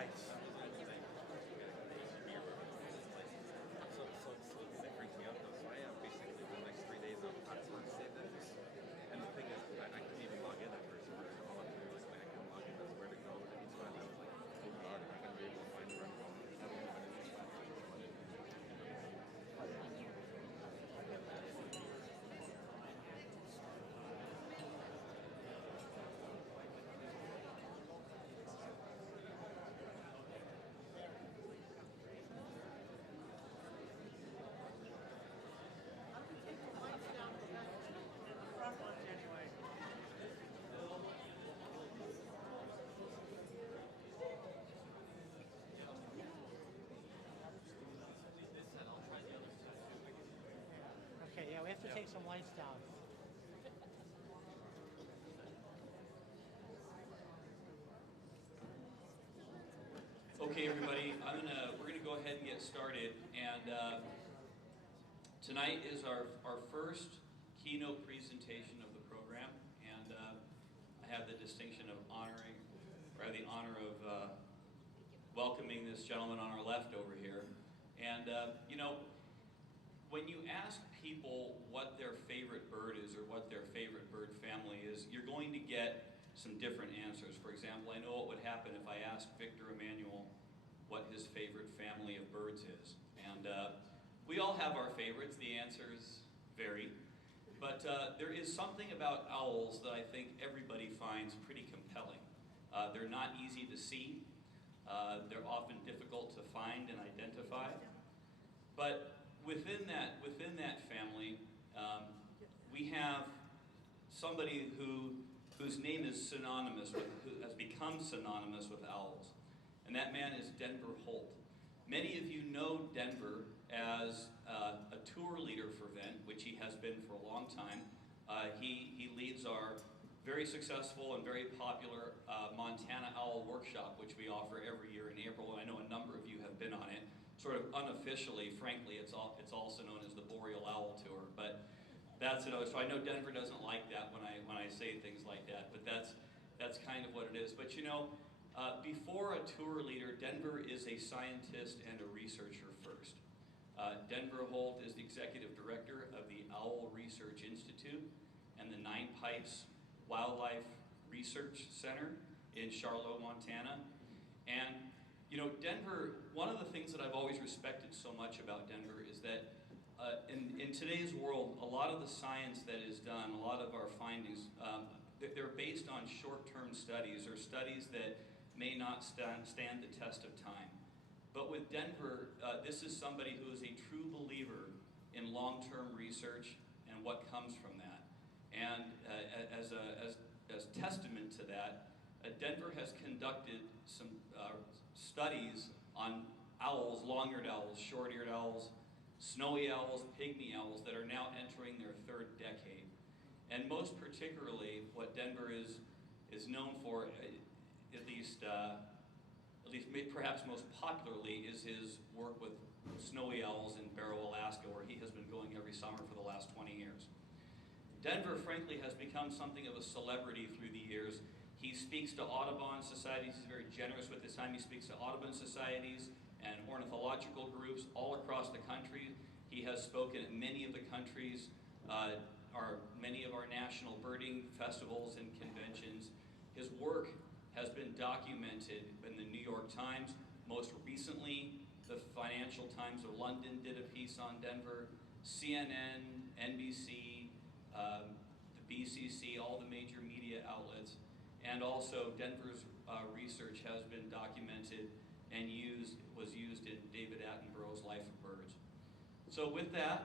Nice. So it freaks me out though. So I have basically the next 3 days of hotspot savings. And the thing is, I couldn't even log in at first. But all I knew was like I couldn't log in. That's where to go to each spot. I was like, oh god, I'm not gonna be able to find where I'm going. I don't know when each spot Okay, yeah, we have to take some lights down. Okay, everybody, we're gonna go ahead and get started. And tonight is our first keynote presentation of the program, and I have the distinction of welcoming this gentleman on our left over here. And you know, when you ask people what their favorite bird is or what their favorite bird family is, you're going to get some different answers. For example, I know what would happen if I asked Victor Emmanuel what his favorite family of birds is. And we all have our favorites. The answers vary. But there is something about owls that I think everybody finds pretty compelling. They're not easy to see. They're often difficult to find and identify. But within that family, we have somebody whose name is synonymous with, who has become synonymous with owls, and that man is Denver Holt. Many of you know Denver as a tour leader for Vent, which he has been for a long time. He leads our very successful and very popular Montana Owl Workshop, which we offer every year in April, and I know a number of you have been on it. Sort of unofficially, frankly, it's also known as the Boreal Owl Tour, but that's another. So I know Denver doesn't like that when I say things like that, but that's kind of what it is. But you know, before a tour leader, Denver is a scientist and a researcher first. Denver Holt is the executive director of the Owl Research Institute and the Nine Pipes Wildlife Research Center in Charlotte, Montana. And you know, Denver, one of the things that I've always respected so much about Denver is that in today's world, a lot of the science that is done, a lot of our findings, they're based on short-term studies or studies that may not stand the test of time. But with Denver, this is somebody who is a true believer in long-term research and what comes from that. And as testament to that, Denver has conducted some studies on owls, long-eared owls, short-eared owls, snowy owls, pygmy owls that are now entering their third decade. And most particularly, what Denver is known for, at least perhaps most popularly, is his work with snowy owls in Barrow, Alaska, where he has been going every summer for the last 20 years. Denver, frankly, has become something of a celebrity through the years. He speaks to Audubon societies. He's very generous with his time. He speaks to Audubon societies and ornithological groups all across the country. He has spoken at many of the countries, many of our national birding festivals and conventions. His work has been documented in the New York Times. Most recently, the Financial Times of London did a piece on Denver. CNN, NBC, the BCC, all the major media outlets. And also, Denver's research has been documented and was used in David Attenborough's Life of Birds. So with that,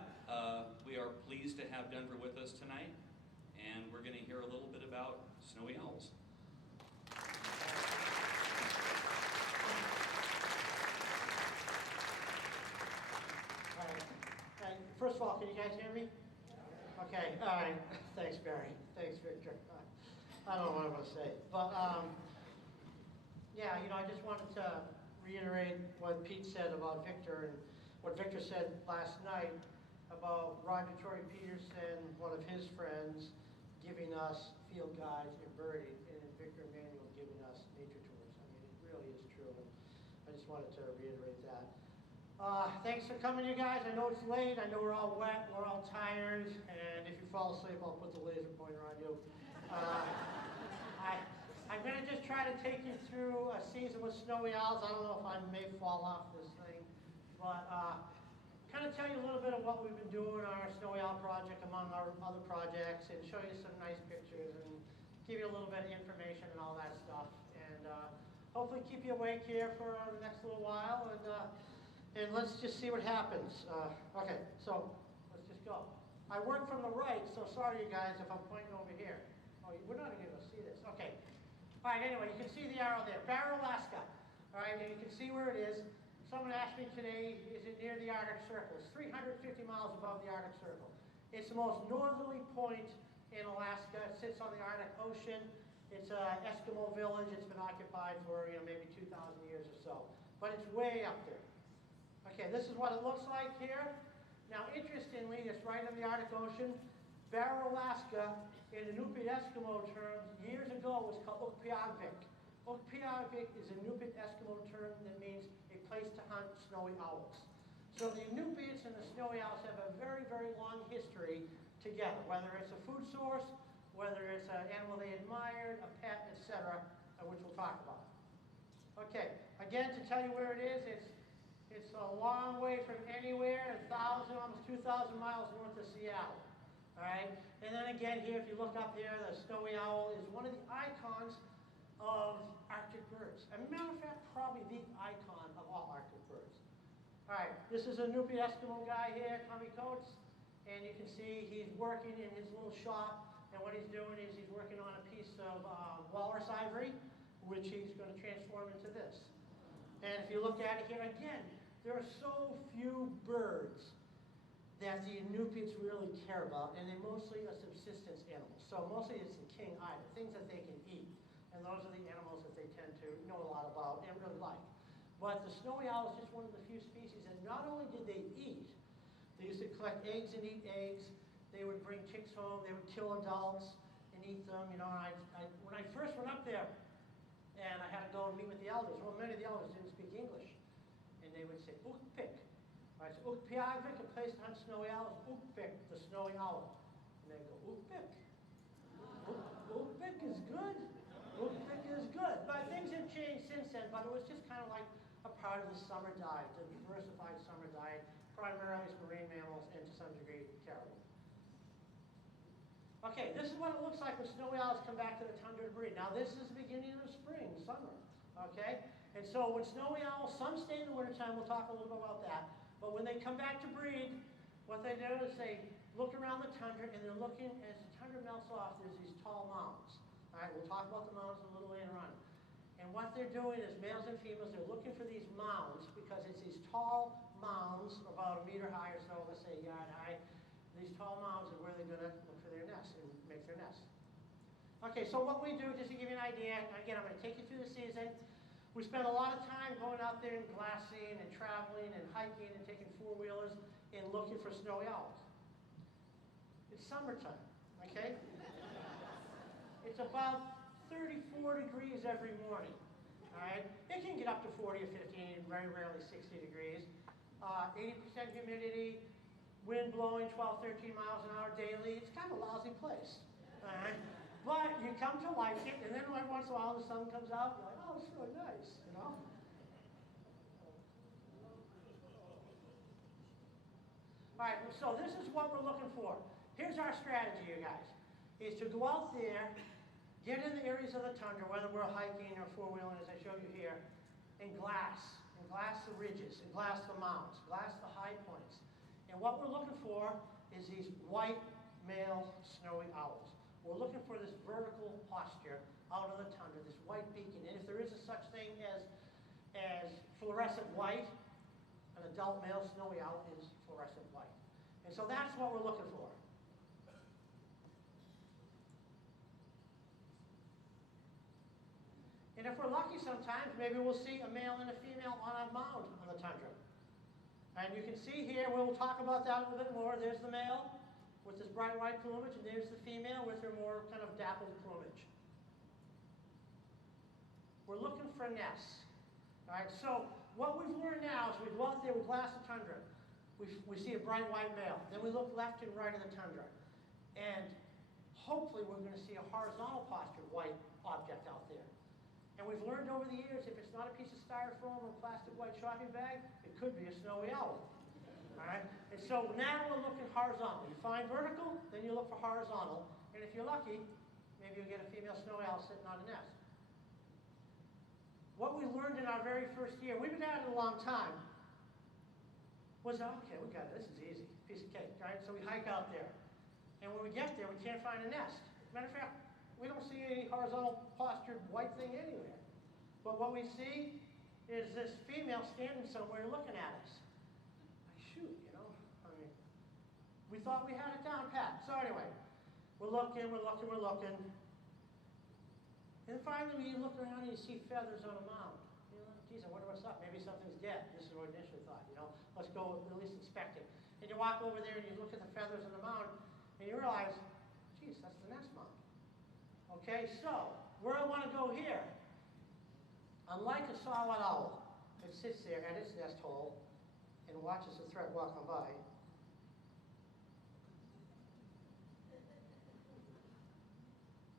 we are pleased to have Denver with us tonight, and we're going to hear a little bit about snowy owls. First of all, can you guys hear me? Okay, all right. Thanks, Barry. Thanks, Victor. I don't know what I'm going to say. But, yeah, you know, I just wanted to reiterate what Pete said about Victor and what Victor said last night about Roger Torrey Peterson, one of his friends, giving us field guides in birding, and Victor Emmanuel giving us nature tours. I mean, it really is true. just wanted to reiterate that. Thanks for coming, you guys. I know it's late. I know we're all wet. We're all tired. And if you fall asleep, I'll put the laser pointer on you. I'm going to just try to take you through a season with snowy owls. I don't know if I may fall off this thing, but kind of tell you a little bit of what we've been doing on our snowy owl project among our other projects, and show you some nice pictures and give you a little bit of information and all that stuff. And hopefully keep you awake here for the next little while. And let's just see what happens. Okay, so let's just go. I work from the right, so sorry you guys if I'm pointing over here. Oh, we're not even going to see this. Okay. All right, anyway, you can see the arrow there. Barrow, Alaska. All right, and you can see where it is. Someone asked me today, is it near the Arctic Circle? It's 350 miles above the Arctic Circle. It's the most northerly point in Alaska. It sits on the Arctic Ocean. It's an Eskimo village. It's been occupied for maybe 2,000 years or so. But it's way up there. Okay, this is what it looks like here. Now, interestingly, it's right on the Arctic Ocean. Barrow, Alaska, in Inupiat Eskimo terms, years ago was called Ukpiagvik. Ukpiagvik is a Inupiat Eskimo term that means a place to hunt snowy owls. So the Inupiats and the snowy owls have a very, very long history together, whether it's a food source, whether it's an animal they admired, a pet, etc., which we'll talk about. Okay, again, to tell you where it is, it's a long way from anywhere, 1,000, almost 2,000 miles north of Seattle. All right, and then again here, if you look up here, the snowy owl is one of the icons of Arctic birds. As a matter of fact, probably the icon of all Arctic birds. All right, this is a Inupiat Eskimo guy here, Tommy Coates, and you can see he's working in his little shop, and what he's doing is he's working on a piece of walrus ivory, which he's going to transform into this. And if you look at it here again, there are so few birds that the Inupiats really care about, and they mostly are subsistence animals. So mostly it's the king either, things that they can eat. And those are the animals that they tend to know a lot about and really like. But the snowy owl is just one of the few species that not only did they eat, they used to collect eggs and eat eggs. They would bring chicks home, they would kill adults and eat them. You know, when I first went up there and I had to go and meet with the elders, well, many of the elders didn't speak English. And they would say, Ukpik. Right, so Ukpiagvik, a place to hunt snowy owls, Ukpik, the snowy owl. And they go, Ukpik. Ukpik is good. Ukpik is good. But things have changed since then, but it was just kind of like a part of the summer diet, the diversified summer diet, primarily marine mammals and to some degree caribou. Okay, this is what it looks like when snowy owls come back to the tundra to breed. Now this is the beginning of spring, summer, okay? And so when snowy owls, some stay in the wintertime, we'll talk a little bit about that. But when they come back to breed, what they do is they look around the tundra, and they're looking, as the tundra melts off, there's these tall mounds. All right, we'll talk about the mounds a little later on. And what they're doing is, males and females, they're looking for these mounds, because it's these tall mounds, about a meter high or so, let's say a yard high. These tall mounds are where they're going to look for their nests and make their nests. Okay, so what we do, just to give you an idea, again, I'm going to take you through the season. We spend a lot of time going out there and glassing and traveling and hiking and taking four-wheelers and looking for snowy owls. It's summertime, okay? It's about 34 degrees every morning, all right? It can get up to 40 or 50, very rarely 60 degrees. 80% humidity, wind blowing 12, 13 miles an hour daily. It's kind of a lousy place, all right? But you come to like it, and then every once in a while the sun comes out, you're like, oh, it's really nice, you know? All right, so this is what we're looking for. Here's our strategy, you guys, is to go out there, get in the areas of the tundra, whether we're hiking or four-wheeling, as I showed you here, and glass the ridges, and glass the mounds, glass the high points. And what we're looking for is these white male snowy owls. We're looking for this vertical posture out of the tundra, this white beacon. And if there is a such thing as fluorescent white, an adult male snowy owl is fluorescent white. And so that's what we're looking for. And if we're lucky sometimes, maybe we'll see a male and a female on a mound on the tundra. And you can see here, we'll talk about that a little bit more. There's the male with this bright white plumage, and there's the female with her more kind of dappled plumage. We're looking for nests. All right, so what we've learned now is we go out there, we glass the tundra. We see a bright white male. Then we look left and right of the tundra. And hopefully we're going to see a horizontal postured white object out there. And we've learned over the years, if it's not a piece of styrofoam or a plastic white shopping bag, it could be a snowy owl. All right? And so now we're looking horizontal. You find vertical, then you look for horizontal. And if you're lucky, maybe you'll get a female snowy owl sitting on a nest. What we learned in our very first year, we've been at it a long time, was, okay, we got it, this is easy, piece of cake, right? So we hike out there. And when we get there, we can't find a nest. Matter of fact, we don't see any horizontal postured white thing anywhere. But what we see is this female standing somewhere looking at us. Like, shoot, you know, I mean, we thought we had it down pat. So anyway, we're looking. And finally, you look around and you see feathers on a mound. You know, geez, I wonder what's up. Maybe something's dead. This is what I initially thought, you know. Let's go at least inspect it. And you walk over there and you look at the feathers on the mound and you realize, geez, that's the nest mound. Okay, so where I want to go here, unlike a saw-whet owl, it sits there at its nest hole and watches the threat walking by.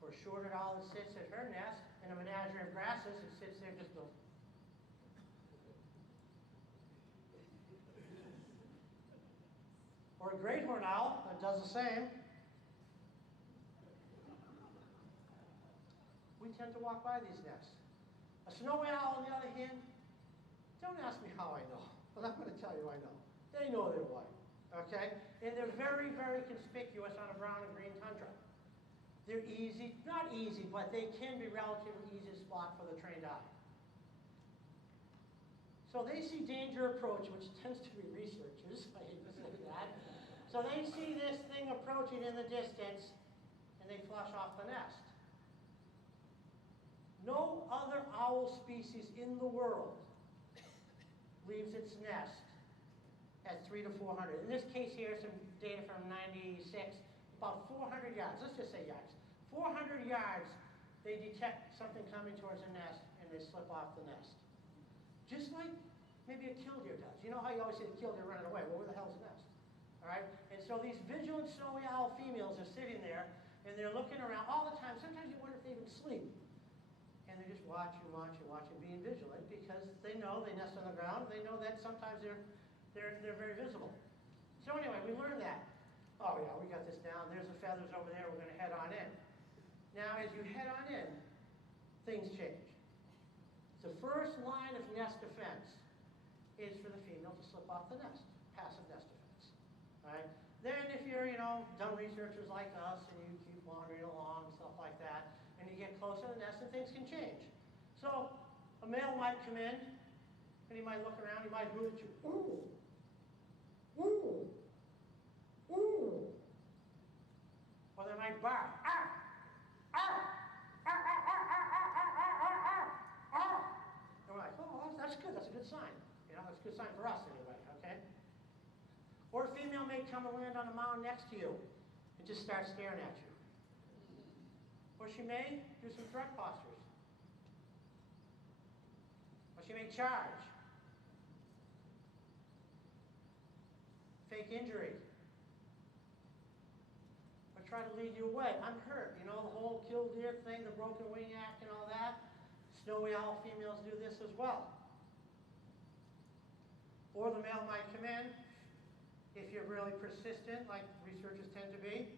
Or a shorted owl that sits at her nest in a menagerie of grasses, it sits there just goes. Or a great horned owl that does the same. We tend to walk by these nests. A snowy owl, on the other hand, don't ask me how I know, but I'm going to tell you I know. They know they're white, okay? And they're very, very conspicuous on a brown and green tundra. They're easy, not easy, but they can be relatively easy to spot for the trained eye. So they see danger approach, which tends to be researchers, I hate to say that. So they see this thing approaching in the distance, and they flush off the nest. No other owl species in the world leaves its nest at 300 to 400. In this case here, some data from 96, about 400 yards. Let's just say yards. 400 yards, they detect something coming towards the nest, and they slip off the nest. Just like maybe a killdeer does. You know how you always see the killdeer running away? Well, where the hell's the nest? All right? And so these vigilant snowy owl females are sitting there, and they're looking around all the time. Sometimes you wonder if they even sleep. And they're just watching, being vigilant, because they know they nest on the ground. They know that sometimes they're very visible. So anyway, we learned that. Oh yeah, we got this down. There's the feathers over there. We're going to head on in. Now, as you head on in, things change. The first line of nest defense is for the female to slip off the nest, passive nest defense. All right? Then if you're, dumb researchers like us, and you keep wandering along and stuff like that, and you get closer to the nest, and things can change. So a male might come in, and he might look around, he might hoot at you. Ooh, ooh, ooh. Or they might bark. Ah, ah, ah, ah, ah, ah, ah, ah, ah. And we're like, oh, that's good, that's a good sign. That's a good sign for us anyway, okay? Or a female may come and land on a mound next to you and just start staring at you. Or she may do some threat postures. Or she may charge. Fake injury. Or try to lead you away. I'm hurt. The whole killdeer thing, the broken wing act and all that. Snowy owl females do this as well. Or the male might come in, if you're really persistent, like researchers tend to be,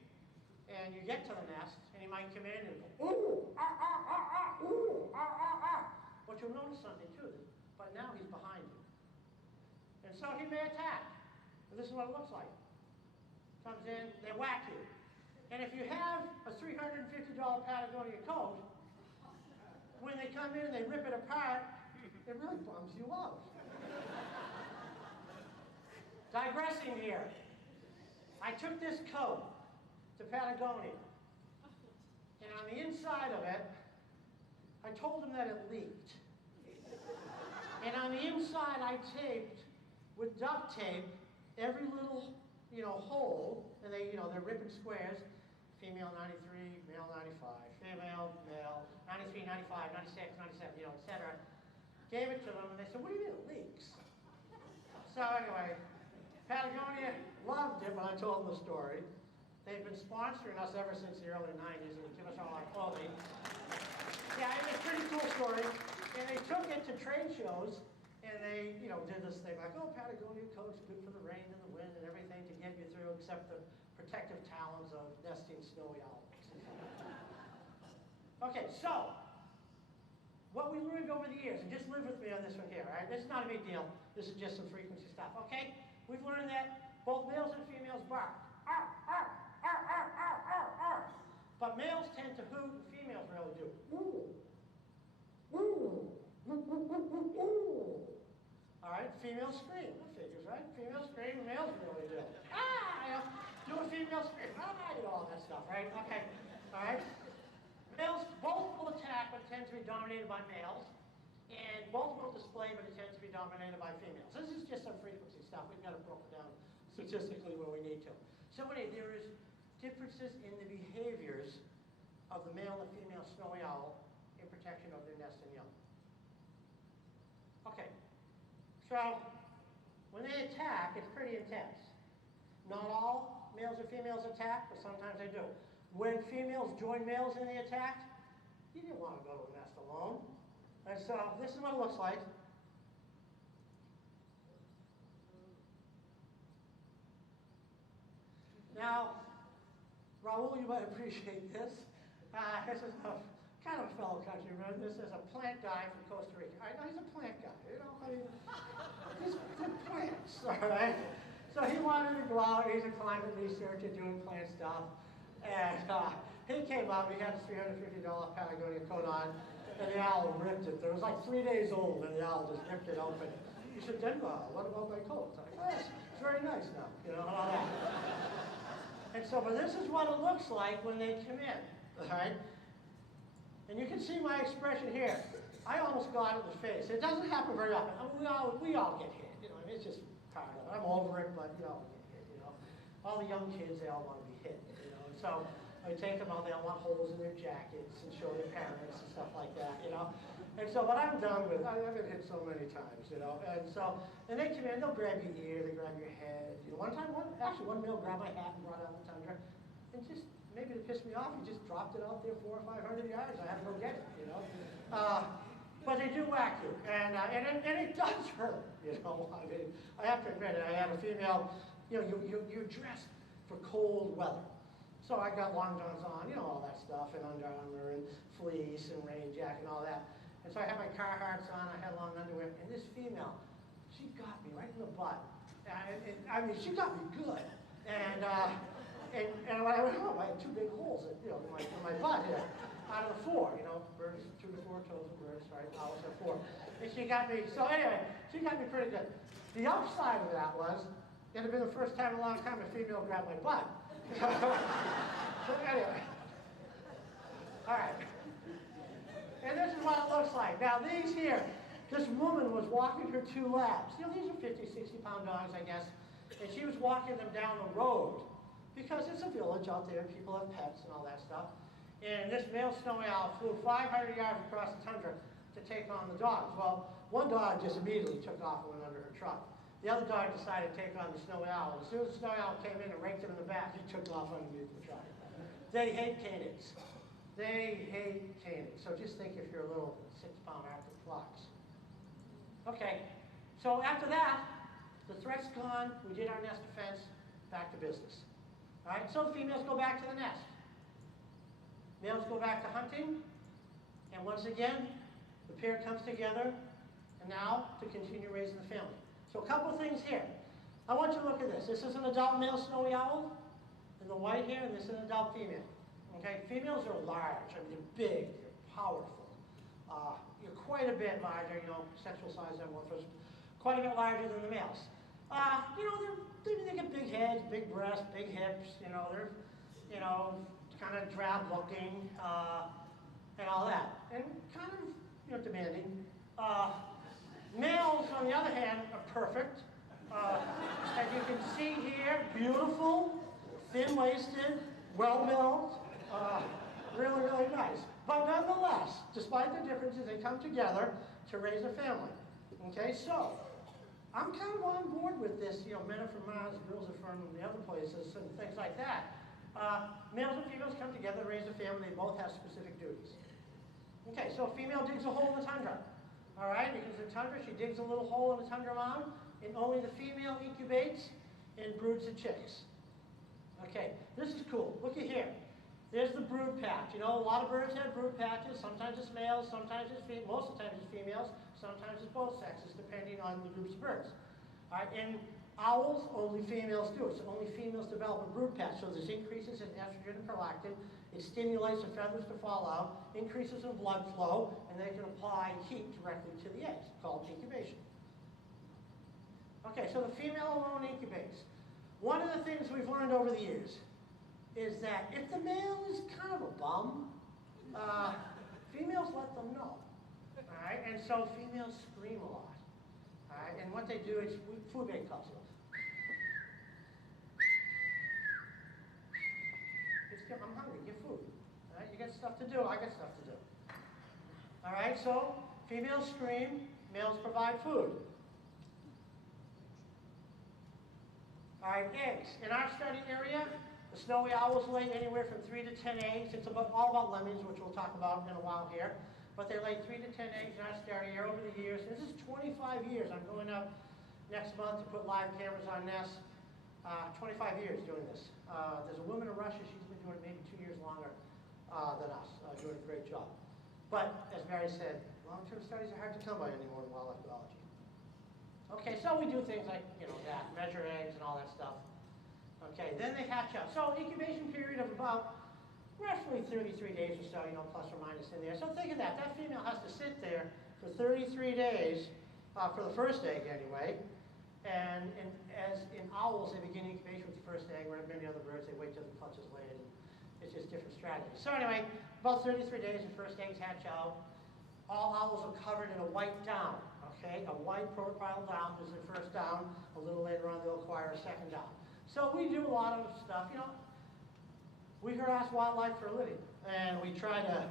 and you get to the nest, and he might come in and go, ooh, ah, ah, ah, ah, ooh, ah, ah, ah. But you'll notice something too, but now he's behind you. And so he may attack. But this is what it looks like. Comes in, they whack you. And if you have a $350 Patagonia coat, when they come in and they rip it apart, it really bums you out. Digressing here. I took this coat to Patagonia, and on the inside of it, I told them that it leaked. And on the inside, I taped with duct tape every little, hole, and they're ripping squares. Female 93, male 95, female, male, 93, 95, 96, 97, etc. gave it to them, and they said, what do you mean it leaks? So anyway, Patagonia loved it when I told them the story. They've been sponsoring us ever since the early 90s, and they give us all our clothing. Yeah, it was a pretty cool story. And they took it to trade shows, and they, did this thing like, oh, Patagonia coat's good for the rain and the wind and everything to get you through, except the protective talons of nesting snowy owls. Okay, so what we learned over the years, and just live with me on this one here, all right? This is not a big deal. This is just some frequency stuff, okay? We've learned that both males and females bark. Arr, arr, arr, arr, arr, arr, arr. But males tend to hoot, and females really do. Ooh. Ooh. All right, females scream. That figures, right? Females scream, males really do. Do a female scream. All that stuff, right? Okay, all right. Males both will attack, but tend to be dominated by males. And both will display, but it tends to be dominated by females. This is just some frequency stuff. We've got it broken down statistically where we need to. So anyway, there is differences in the behaviors of the male and female snowy owl in protection of their nest and young. Okay, so when they attack, it's pretty intense. Not all males or females attack, but sometimes they do. When females join males in the attack, you didn't want to go to a nest alone. And so this is what it looks like. Now, Raul, you might appreciate this. This is a kind of a fellow countryman. This is a plant guy from Costa Rica. I know he's a plant guy, he's plants, all right? So he wanted to go out. He's a climate researcher doing plant stuff. And he came up, he had a $350 Patagonia coat on, and the owl ripped it. It was like 3 days old, and the owl just ripped it open. He said, Denver, what about my coat? It's like, oh, it's very nice now, and all that. And so, but this is what it looks like when they come in, all right? And you can see my expression here. I almost got it in the face. It doesn't happen very often. I mean, we all get hit, it's just part of it. I'm over it, but we all get hit, All the young kids, they all want to be hit, So I take them out, they all want holes in their jackets and show their parents and stuff like that, And so, but I'm done with it. I've been hit so many times, And so, and they come in, they'll grab your ear, they grab your head. One time, one male grabbed my hat and brought out the tundra, and just maybe to piss me off, he just dropped it out there 400 or 500 yards. I had to go get it, But they do whack you, and it does hurt, I mean, I have to admit it. I had a female, you're dressed for cold weather. So I got long johns on, all that stuff, and Under Armour, and fleece, and rain jacket, and all that. And so I had my Carhartts on, I had long underwear, and this female, she got me right in the butt. I mean, she got me good. And when I went home, I had 2 big holes in my butt here, out of the 4, birds, 2 to 4 toes of birds, right, owls have 4. And she got me, so anyway, she got me pretty good. The upside of that was, it had been the first time in a long time a female grabbed my butt. So anyway, all right. And this is what it looks like. Now these here, this woman was walking her 2 labs. These are 50, 60-pound dogs, I guess. And she was walking them down the road because it's a village out there and people have pets and all that stuff. And this male snowy owl flew 500 yards across the tundra to take on the dogs. Well, one dog just immediately took off and went under her truck. The other dog decided to take on the snowy owl. As soon as the snowy owl came in and raked him in the back, he took off underneath the truck. They hate canids. They hate canids. So just think if you're a little 6-pound Arctic fox. Okay, so after that, the threat's gone. We did our nest defense. Back to business. All right, so the females go back to the nest. Males go back to hunting. And once again, the pair comes together, and now to continue raising the family. So a couple of things here. I want you to look at this. This is an adult male snowy owl in the white here, and this is an adult female. Okay, females are large. I mean, they're big, they're powerful. You're quite a bit larger, sexual size dimorphism, quite a bit larger than the males. They get big heads, big breasts, big hips. They're, kind of drab looking, and all that, and kind of, demanding. Males, on the other hand, are perfect. As you can see here, beautiful, thin-waisted, well-built, really, really nice. But nonetheless, despite the differences, they come together to raise a family. Okay, so I'm kind of on board with this, men are from Mars, girls are from the other places and things like that. Males and females come together to raise a family. They both have specific duties. Okay, so a female digs a hole in the tundra. All right, because the tundra, she digs a little hole in the tundra mound, and only the female incubates and broods the chicks. Okay, this is cool. Look at here. There's the brood patch. A lot of birds have brood patches. Sometimes it's males, sometimes it's females. Most of the time it's females. Sometimes it's both sexes, depending on the groups of birds. All right, in owls, only females do it. So only females develop a brood patch. So there's increases in estrogen and prolactin. It stimulates the feathers to fall out, increases in blood flow, and they can apply heat directly to the eggs, called incubation. Okay, so the female alone incubates. One of the things we've learned over the years is that if the male is kind of a bum, females let them know. All right, and so females scream a lot. All right, and what they do is food bait calls. I'm hungry, get food. All right, you got stuff to do, I got stuff to do. All right, so females scream, males provide food. All right, eggs. In our study area, the snowy owls lay anywhere from 3 to 10 eggs. It's all about lemons, which we'll talk about in a while here. But they lay 3 to 10 eggs in our study area over the years. This is 25 years. I'm going up next month to put live cameras on nests. 25 years doing this. There's a woman in Russia, she's been doing it maybe 2 years longer than us, doing a great job. But, as Mary said, long-term studies are hard to come by anymore in wildlife biology. Okay, so we do things like, that, measure eggs and all that stuff. Okay, then they hatch out. So, incubation period of about roughly 33 days or so, plus or minus in there. So think of that. That female has to sit there for 33 days, for the first egg anyway. And as in owls, they begin incubation with the first egg, where many other birds, they wait till the clutch is laid, and it's just different strategies. So anyway, about 33 days, the first eggs hatch out. All owls are covered in a white down, okay? A white protopile down is their first down. A little later on, they'll acquire a second down. So we do a lot of stuff, we harass wildlife for a living, and we try to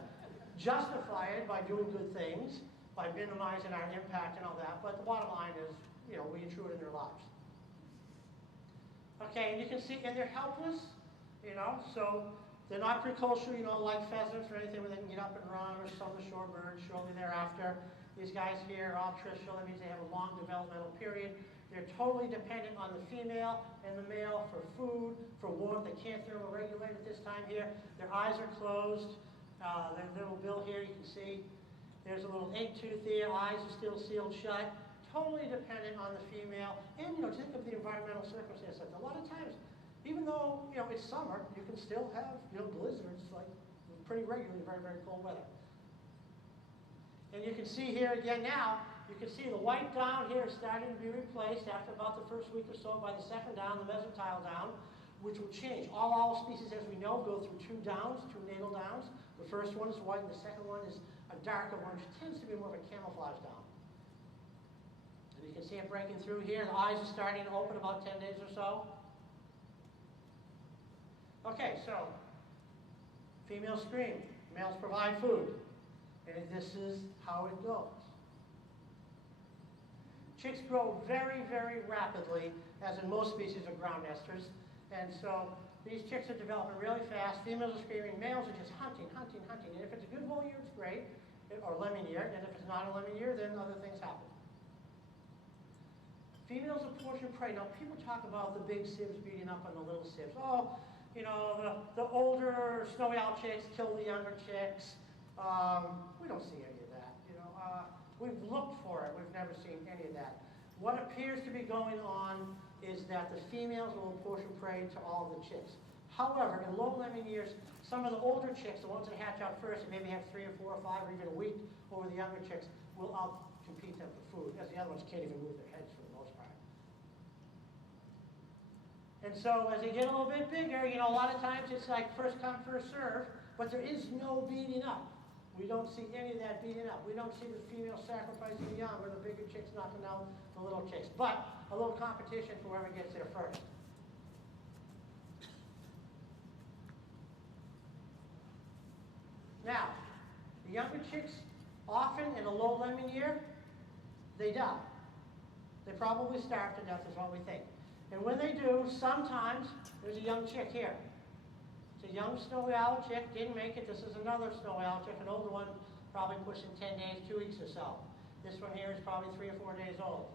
justify it by doing good things, by minimizing our impact and all that, but the bottom line is, we intrude in their lives. Okay, and you can see, and they're helpless, so they're not precocial, like pheasants or anything where they can get up and run, or some of the shorebirds shortly thereafter. These guys here are all tritial, that means they have a long developmental period. They're totally dependent on the female and the male for food, for warmth. They can't thermoregulate at this time here. Their eyes are closed. Their little bill here, you can see. There's a little egg tooth there. Eyes are still sealed shut. Totally dependent on the female. And, think of the environmental circumstances. A lot of times, even though, it's summer, you can still have, blizzards, like pretty regularly, very, very cold weather. And you can see here again now, you can see the white down here is starting to be replaced after about the first week or so by the second down, the mesotile down, which will change. All owl species, as we know, go through 2 downs, 2 natal downs. The first one is white, and the second one is a darker one, which tends to be more of a camouflage down. And you can see it breaking through here. The eyes are starting to open about 10 days or so. Okay, so females scream, males provide food. And this is how it goes. Chicks grow very, very rapidly, as in most species of ground nesters. And so these chicks are developing really fast. Females are screaming. Males are just hunting, hunting, hunting. And if it's a good bull year, it's great, or lemon year. And if it's not a lemon year, then other things happen. Females apportion prey. Now, people talk about the big sibs beating up on the little sibs. Oh, the older snowy owl chicks kill the younger chicks. We don't see any of that. We've looked for it. We've never seen any of that. What appears to be going on is that the females will apportion prey to all the chicks. However, in low lemon years, some of the older chicks, the ones that hatch out first, and maybe have 3 or 4 or 5 or even a week over the younger chicks, will out-compete them for food, as the other ones can't even move their heads for the most part. And so as they get a little bit bigger, a lot of times it's like first come, first serve, but there is no beating up. We don't see any of that beating up. We don't see the female sacrificing the young or the bigger chicks knocking down the little chicks. But a little competition for whoever gets there first. Now, the younger chicks Often in a low lemon year, they die. They probably starve to death is what we think. And when they do, sometimes there's a young chick here. It's a young snowy owl chick, didn't make it. This is another snowy owl chick, an older one, probably pushing 10 days, 2 weeks or so. This one here is probably 3 or 4 days old.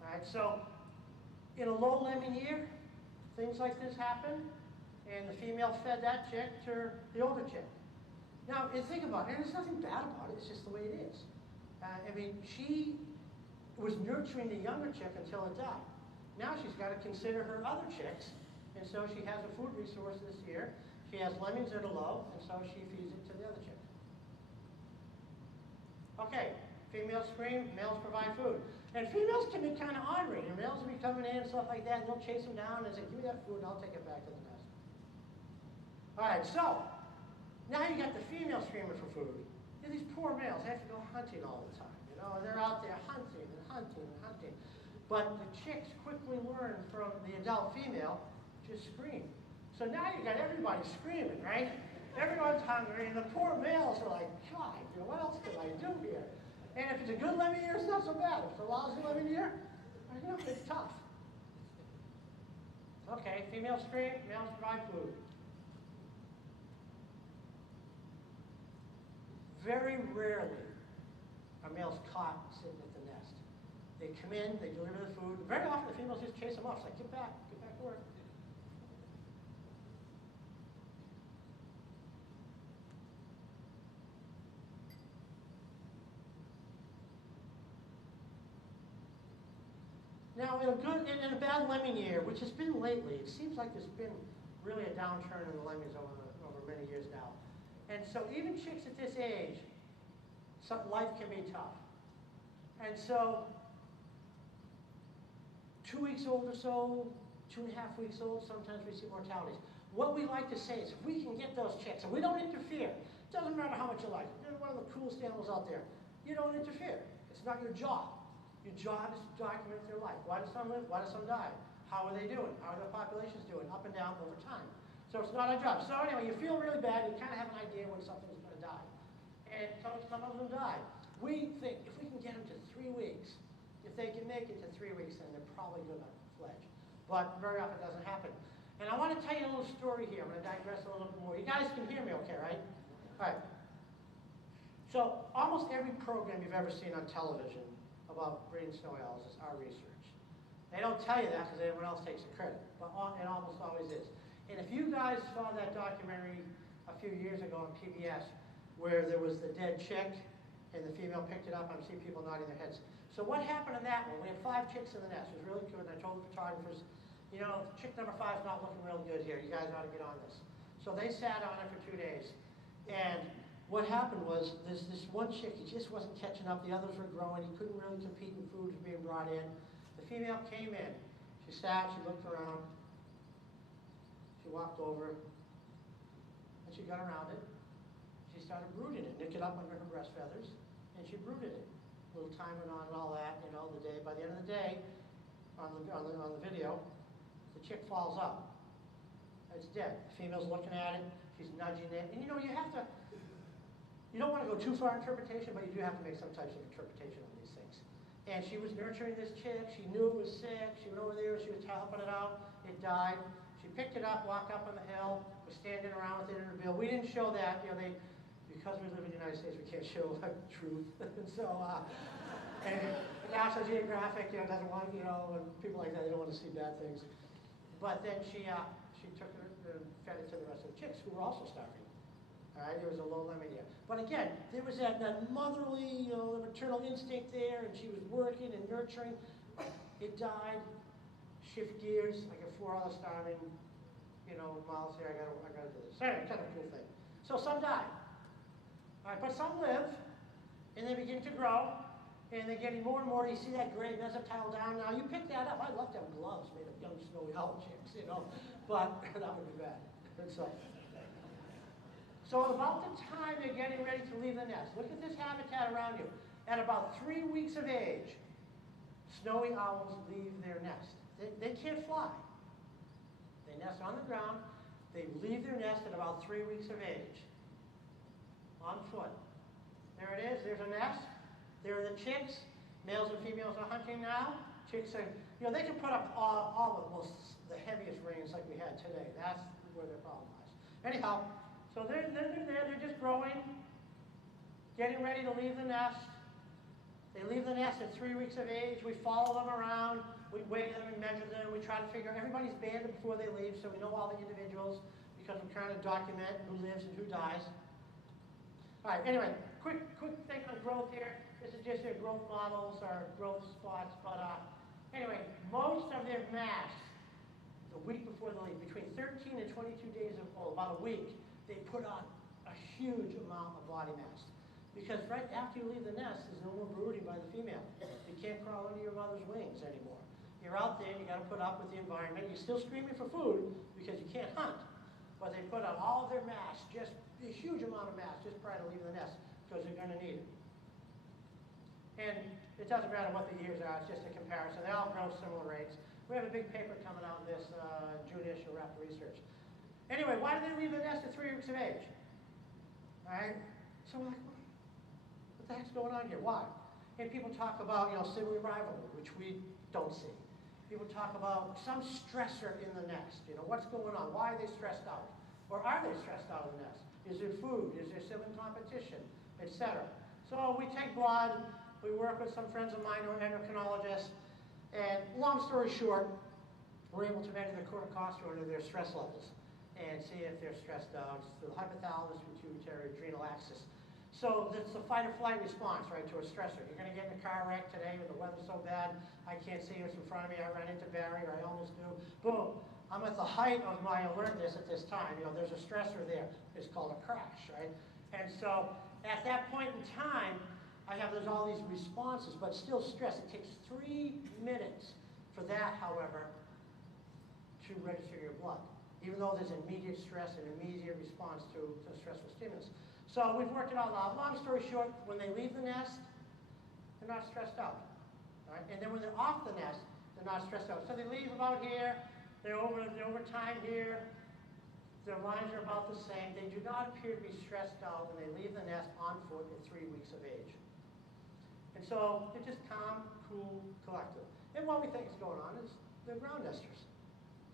All right, so in a low lemon year, things like this happen, and the female fed that chick to the older chick. Now, and think about it, and there's nothing bad about it, it's just the way it is. I mean, she was nurturing the younger chick until it died. Now she's got to consider her other chicks, and so she has a food resource this year. She has lemons that are low, and so she feeds it to the other chick. Okay, females scream, males provide food. And females can be kind of ornery, and males will be coming in and stuff like that, and they'll chase them down and say, give me that food and I'll take it back to the nest. All right, so now you got the female screaming for food. And these poor males, they have to go hunting all the time. You know, they're out there hunting and hunting and hunting. But the chicks quickly learn from the adult female to scream. So now you got everybody screaming, right? Everyone's hungry, and the poor males are like, God, you know, what else can I do here? And if it's a good lemon year, it's not so bad. If it's a lousy lemon year, you know, it's tough. Okay, females scream, males provide food. Very rarely are males caught sitting at the nest. They come in, they deliver the food. Very often the females just chase them off. It's like, get back to work. Now, in a bad lemon year, which has been lately, it seems like there's been really a downturn in the lemons over many years now. And so even chicks at this age, life can be tough. And so 2 weeks old or so, 2.5 weeks old, sometimes we see mortalities. What we like to say is if we can get those chicks, and we don't interfere, it doesn't matter how much you like, you're one of the coolest animals out there, you don't interfere. It's not your job. Your job is to document their life. Why do some live? Why do some die? How are they doing? How are their populations doing? Up and down over time. So it's not our job. So anyway, you feel really bad. You kind of have an idea when something's going to die. And some of them die. We think if we can get them to 3 weeks, if they can make it to 3 weeks, then they're probably going to fledge. But very often it doesn't happen. And I want to tell you a little story here. I'm going to digress a little bit more. You guys can hear me okay, right? All right. So almost every program you've ever seen on television about breeding snowy owls is our research. They don't tell you that because everyone else takes the credit, but it almost always is. And if you guys saw that documentary a few years ago on PBS where there was the dead chick and the female picked it up, I'm seeing people nodding their heads. So what happened in that one? We had 5 chicks in the nest. It was really good. And I told the photographers, you know, chick number 5 is not looking real good here. You guys ought to get on this. So they sat on it for 2 days. And what happened was this one chick, he just wasn't catching up. The others were growing. He couldn't really compete when food was being brought in. The female came in. She sat, she looked around. She walked over, and she got around it. She started brooding it, nicked it up under her breast feathers, and she brooded it. A little time went on and all that, you know, the day. By the end of the day, on the video, the chick falls up. It's dead. The female's looking at it. She's nudging it. And you know, you don't want to go too far in interpretation, but you do have to make some types of interpretation on these things. And she was nurturing this chick. She knew it was sick. She went over there. She was helping it out. It died. She picked it up, walked up on the hill, was standing around with it in her bill. We didn't show that. You know, because we live in the United States, we can't show truth. And so, and National Geographic, you know, doesn't want, you know, and people like that, they don't want to see bad things. But then she took her and fed it to the rest of the chicks who were also starving. All right, there was a low lemon year. But again, there was that motherly, you know, the maternal instinct there, and she was working and nurturing. It died. Shift gears. I got 4 other starving, you know, mouths here. I gotta do this. Anyway, kind of a cool thing. So some die. All right, but some live, and they begin to grow, and they're getting more and more. You see that gray mesotile down now. You pick that up. I'd love to have gloves made of young snowy owl chicks, you know, but that would be bad. And so about the time they're getting ready to leave the nest, look at this habitat around you. At about 3 weeks of age, snowy owls leave their nest. They can't fly. They nest on the ground. They leave their nest at about 3 weeks of age, on foot. There it is. There's a nest. There are the chicks. Males and females are hunting now. Chicks are, they can put up all the heaviest rains like we had today. That's where their problem lies. Anyhow, so they're there. They're just growing, getting ready to leave the nest. They leave the nest at 3 weeks of age. We follow them around. We weigh them and measure them. We try to figure everybody's banded before they leave, so we know all the individuals because we're trying to document who lives and who dies. All right, anyway, quick thing on growth here. This is just their growth models or growth spots, but anyway, most of their mass, the week before they leave, between 13 and 22 days old, about a week, they put on a huge amount of body mass. Because right after you leave the nest, there's no more brooding by the female. You can't crawl under your mother's wings anymore. You're out there and you got to put up with the environment. You're still screaming for food because you can't hunt. But they put on all of their mass, just a huge amount of mass, just prior to leaving the nest, because they're going to need it. And it doesn't matter what the years are, it's just a comparison. They all grow similar rates. We have a big paper coming out on this June issue after research. Anyway, why do they leave the nest at 3 weeks of age? All right? So we're like, what the heck's going on here? Why? And people talk about, sibling rivalry, which we don't see. People talk about some stressor in the nest. What's going on? Why are they stressed out? Or are they stressed out of the nest? Is there food? Is there sibling competition? Etc. So we take blood. We work with some friends of mine who are endocrinologists, and long story short, we're able to measure their corticosterone or their stress levels and see if they're stressed out. It's the hypothalamus, pituitary, adrenal axis. So it's the fight or flight response, right, to a stressor. You're going to get in a car wreck today when the weather's so bad, I can't see what's in front of me, I ran into Barry, or I almost do. Boom. I'm at the height of my alertness at this time. There's a stressor there. It's called a crash, right? And so at that point in time, I have all these responses, but still stress. It takes 3 minutes for that, however, to register your blood, even though there's immediate stress and immediate response to stressful stimulus. So we've worked it all out. Long story short, when they leave the nest, they're not stressed out. Right? And then when they're off the nest, they're not stressed out. So they leave about here, they're over time here, their lines are about the same. They do not appear to be stressed out when they leave the nest on foot at 3 weeks of age. And so they're just calm, cool, collected. And what we think is going on is they're ground nesters.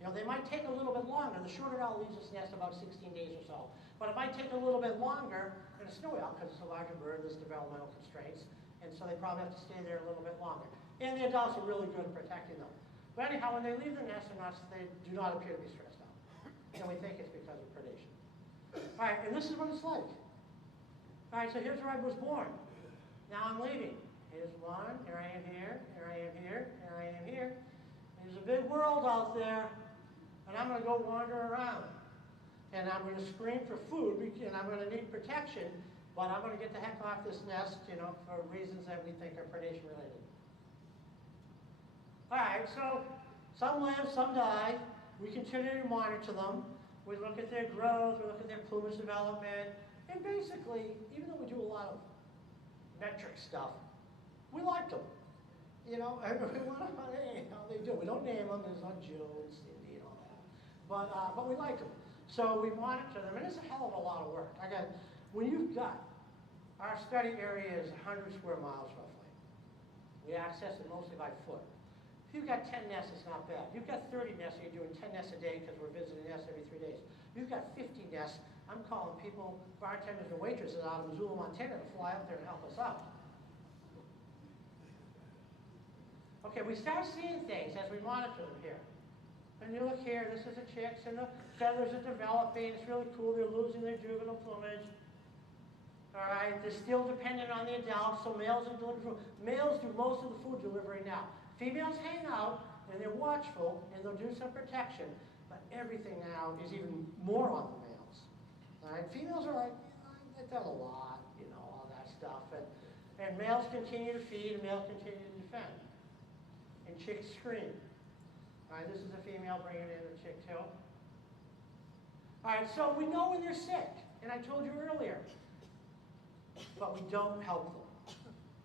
They might take a little bit longer. The short owl leaves its nest about 16 days or so. But it might take a little bit longer than a snowy owl because it's a larger bird, there's developmental constraints. And so they probably have to stay there a little bit longer. And the adults are really good at protecting them. But anyhow, when they leave the nest, they do not appear to be stressed out. And we think it's because of predation. All right, and this is what it's like. All right, so here's where I was born. Now I'm leaving. Here's one, here I am here, here I am here, here I am here. There's a big world out there, and I'm going to go wander around. And I'm going to scream for food, and I'm going to need protection, but I'm going to get the heck off this nest, for reasons that we think are predation related. All right, so some live, some die. We continue to monitor them. We look at their growth, we look at their plumage development, and basically, even though we do a lot of metric stuff, we like them. We want to find how they do. We don't name them. There's not Joe and Cindy and all that. But we like them. So we monitor them, and it's a hell of a lot of work. When you've got, our study area is 100 square miles roughly. We access it mostly by foot. If you've got 10 nests, it's not bad. If you've got 30 nests, and you're doing 10 nests a day because we're visiting nests every 3 days. If you've got 50 nests, I'm calling people, bartenders and waitresses out of Missoula, Montana to fly up there and help us out. Okay, we start seeing things as we monitor them here. And you look here, this is the chicks, and the feathers are developing. It's really cool. They're losing their juvenile plumage. All right, they're still dependent on the adults, so males are delivering. Males do most of the food delivery now. Females hang out, and they're watchful, and they'll do some protection, but everything now is even more on the males. All right, females are like, they've done a lot, all that stuff, and males continue to feed, and males continue to defend. And chicks scream. All right, this is a female bringing in a chick too. All right, so we know when they're sick, and I told you earlier, but we don't help them.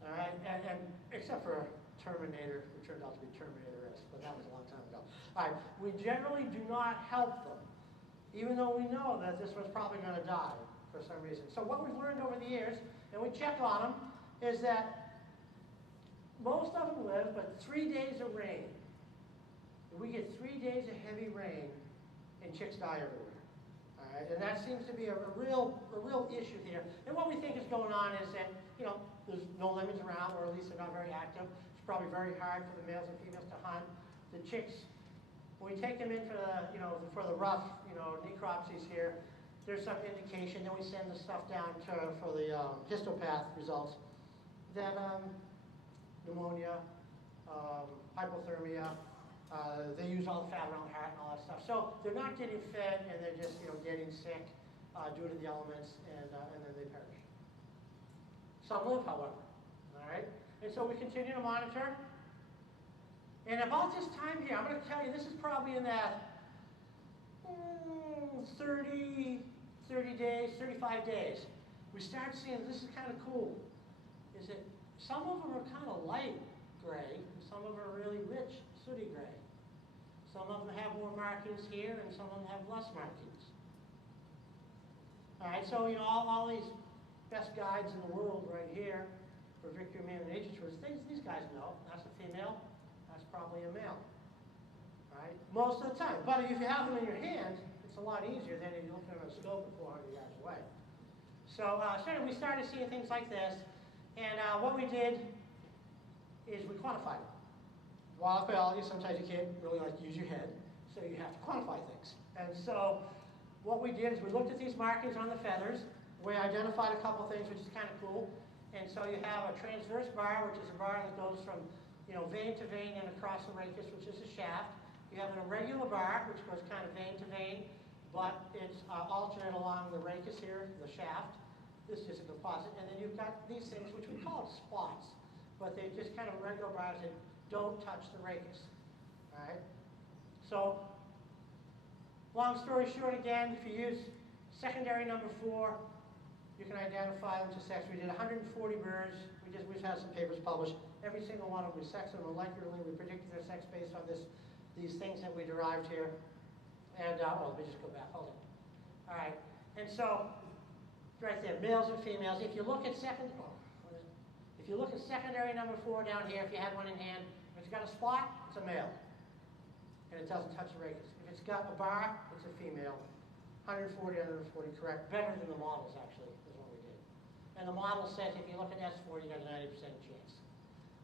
All right, and except for Terminator, who turned out to be Terminator-esque, but that was a long time ago. All right, we generally do not help them, even though we know that this one's probably going to die for some reason. So what we've learned over the years, and we check on them, is that most of them live, but 3 days of rain. If we get 3 days of heavy rain, and chicks die everywhere. All right, and that seems to be a real issue here. And what we think is going on is that, you know, there's no lemons around, or at least they're not very active. It's probably very hard for the males and females to hunt. The chicks, when we take them in for the, you know, for the rough, you know, necropsies here, there's some indication. Then we send the stuff down for the histopath results that pneumonia, hypothermia. They use all the fat around the heart and all that stuff. So they're not getting fed, and they're just, you know, getting sick due to the elements, and then they perish. Some live, however. All right? And so we continue to monitor. And about this time here, I'm going to tell you, this is probably in that 30 days, 35 days. We start seeing, this is kind of cool, is that some of them are kind of light gray, and some of them are really rich, sooty gray. Some of them have more markings here, and some of them have less markings. All right, so, you know, all these best guides in the world right here for victory, man, and nature tours, these guys know. That's a female, that's probably a male. All right, most of the time. But if you have them in your hand, it's a lot easier than if you look at them on a scope at 400 yards away. So certainly we started seeing things like this, and what we did is we quantified it. Wildlife biology, sometimes you can't really use your head, so you have to quantify things. And so what we did is we looked at these markings on the feathers. We identified a couple things, which is kind of cool. And so you have a transverse bar, which is a bar that goes from, you know, vein to vein and across the rachis, which is a shaft. You have an irregular bar, which goes kind of vein to vein, but it's alternate along the rachis here, the shaft. This is a composite. And then you've got these things, which we call spots, but they're just kind of regular bars that don't touch the rachis. All right? So, long story short, again, if you use secondary number 4, you can identify them to sex. We did 140 birds. We've had some papers published. Every single one of them, we sexed them molecularly. We predicted their sex based on these things that we derived here. And, well, let me just go back. Hold on. All right. And so, right there, males and females. If you look at secondary number 4 down here, if you had one in hand, if it's got a spot, it's a male. And it doesn't touch the rachis. If it's got a bar, it's a female. 140, 140, correct. Better than the models, actually, is what we did. And the model says if you look at S4, you got a 90% chance.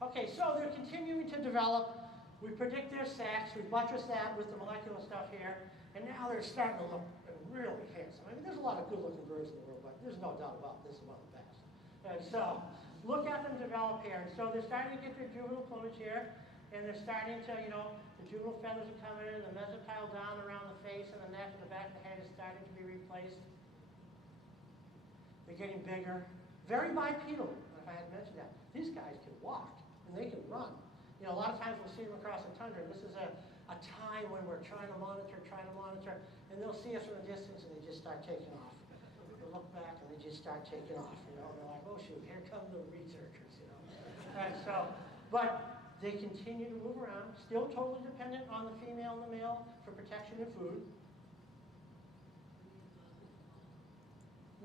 Okay, so they're continuing to develop. We predict their sex. We buttress that with the molecular stuff here. And now they're starting to look really handsome. I mean, there's a lot of good-looking birds in the world, but there's no doubt about this is one of the best. And so, look at them develop here. And so they're starting to get their juvenile plumage here, and they're starting to, you know, the juvenile feathers are coming in, the mesopyle down around the face and the neck and the back of the head is starting to be replaced. They're getting bigger. Very bipedal, if I had mentioned that. These guys can walk, and they can run. You know, a lot of times we'll see them across the tundra, and this is a time when we're trying to monitor, and they'll see us from a distance, and they just start taking off. They look back, and they just start taking off, you know, and they're like, oh shoot, here come the researchers, you know. And so, but they continue to move around, still totally dependent on the female and the male for protection and food.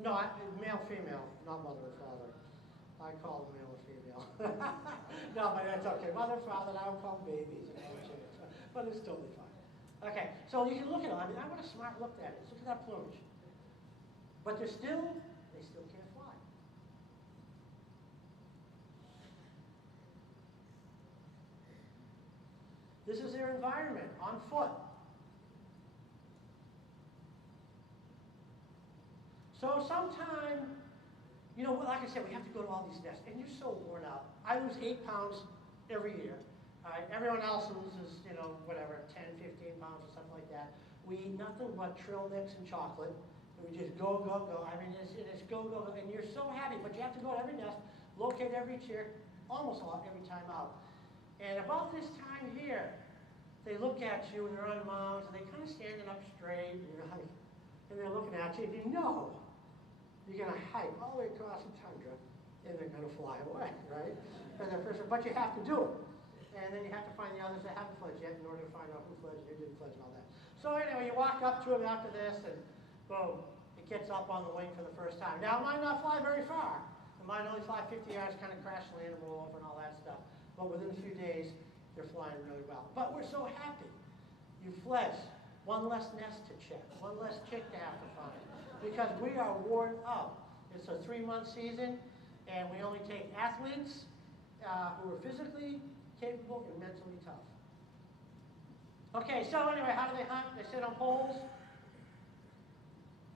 No, male, female, not mother or father. I call them male or female. No, but that's okay. Mother, father, I don't call them babies. But it's totally fine. Okay, so you can look at them. I mean, I want a smart look at it. Look at that plumage. But they still can't fly. This is their environment on foot. So sometime, you know, like I said, we have to go to all these nests, and you're so worn out. I lose 8 pounds every year. All right? Everyone else loses, you know, whatever, 10, 15 pounds or something like that. We eat nothing but trail mix and chocolate. And we just go, go, go. I mean, it's go, go, go. And you're so happy, but you have to go to every nest, locate every chick, almost every time out. And about this time here, they look at you and they're on mounds, and they kind of standing up straight, and they're looking at you, and you know you're going to hike all the way across the tundra, and they're going to fly away, right? But you have to do it. And then you have to find the others that haven't fledged yet in order to find out who fledged and who didn't fledge and all that. So anyway, you walk up to them after this, and boom, it gets up on the wing for the first time. Now, it might not fly very far. It might only fly 50 yards, kind of crash land and roll over and all that stuff. But within a few days, they're flying really well. But we're so happy. You fledged. One less nest to check. One less chick to have to find. Because we are worn out. It's a 3-month season, and we only take athletes who are physically capable and mentally tough. Okay, so anyway, how do they hunt? They sit on poles.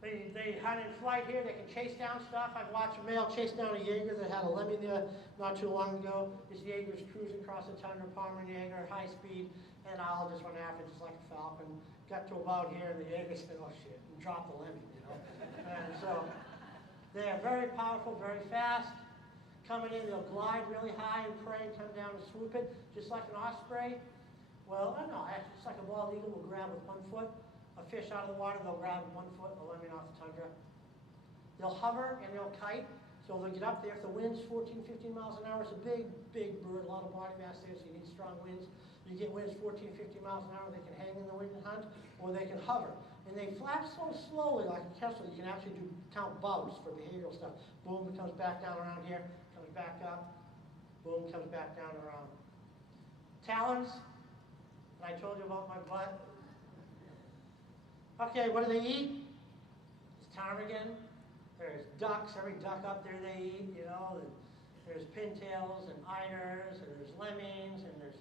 They hunt in flight here. They can chase down stuff. I've watched a male chase down a Jaeger that had a Lemmy there not too long ago. This Jaeger's cruising across the tundra, Palmer Jaeger at high speed, and I'll just run after it just like a falcon. Got to about here, and the Jaeger said, oh shit, and dropped the Lemmy, you know. And so they are very powerful, very fast. Coming in, they'll glide really high and prey and come down and swoop it, just like an osprey. Well, no, actually, it's like a bald eagle will grab with 1 foot. A fish out of the water, they'll grab 1 foot, a lemon off the tundra. They'll hover and they'll kite, so they'll get up there. If the wind's 14, 15 miles an hour, it's a big, big bird, a lot of body mass there, so you need strong winds. You get winds 14, 15 miles an hour, they can hang in the wind and hunt, or they can hover. And they flap so slowly, like a kestrel, you can actually count bouts for behavioral stuff. Boom, it comes back down around here, comes back up, boom, comes back down around. Talons, and I told you about my butt. Okay, what do they eat? It's ptarmigan. There's ducks. Every duck up there they eat, you know. There's pintails and eiders, and there's lemmings, and there's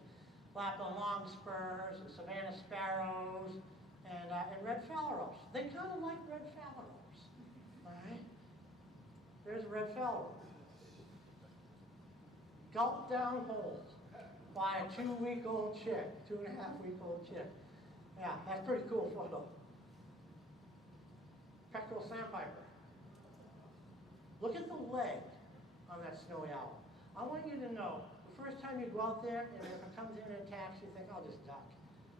Lapland longspurs, and Savannah sparrows, and red phalaropes. They kind of like red phalaropes, all right? There's a red phalarope. Gulped down whole by a 2-week-old chick, 2.5-week-old chick. Yeah, that's a pretty cool photo. Pectoral sandpiper. Look at the leg on that snowy owl. I want you to know, the first time you go out there, and if it comes in and attacks, you think, I'll just duck.